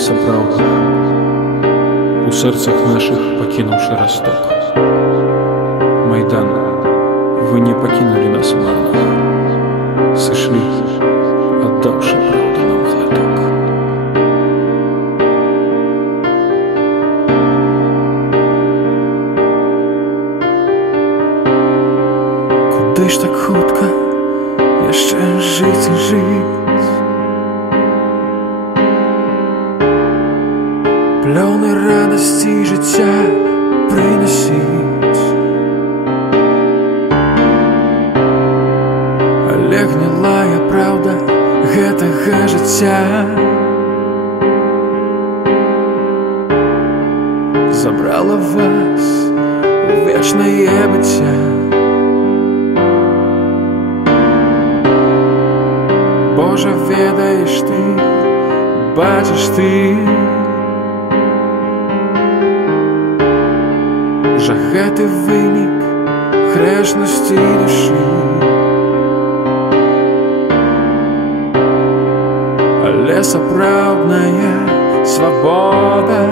сапраўдных, у сэрцах нашых пакінуўшы расток. Майдан, вы не пакінулі нас марных, сышлі, аддаўшы праўду нам глыток. Куды ж так хутка яшчэ жыць і жыць? Плёны радасці жыцця прынасіць, але гнілая праўда гэтага жыцця забрала вас у вечнае быцця. Божа, ведаеш ты, бачыш ты, жа гэты вынік грэшнасці душы. Але сапраўдная свабода,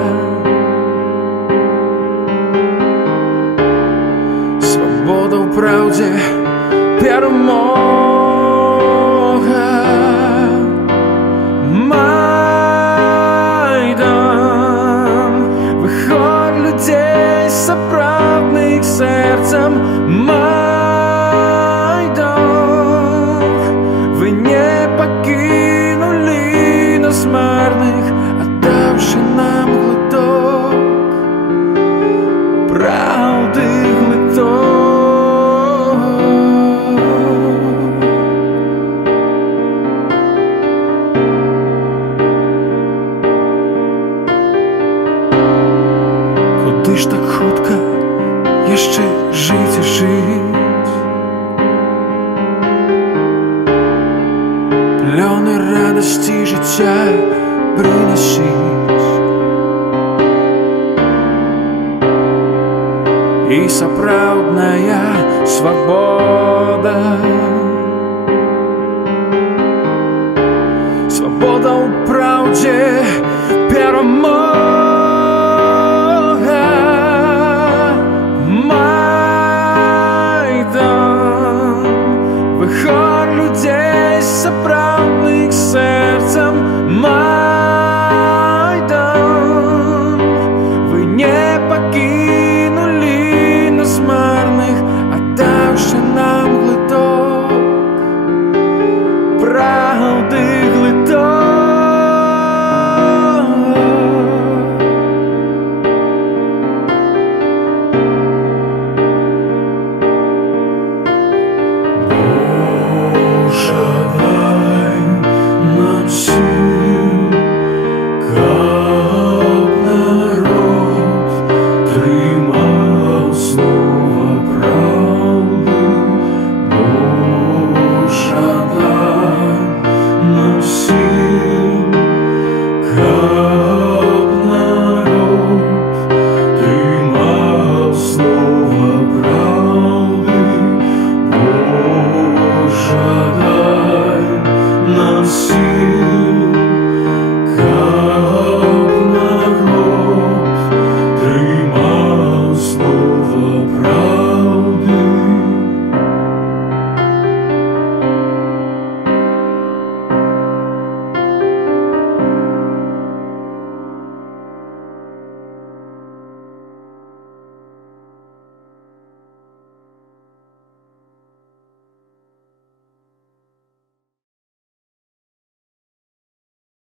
свабода ў праўдзе перамога. Майдан, выход людзей сапраўдных сэрцам. Майдан, вы не пакінулі нас марных, аддаўшы нам глыток праўды, глыток. Куды ж так хутка яшчэ жыць і жыць? Плёны радасці жыцця прынасіць, і сапраўдная свабода, свабода ў праўдзе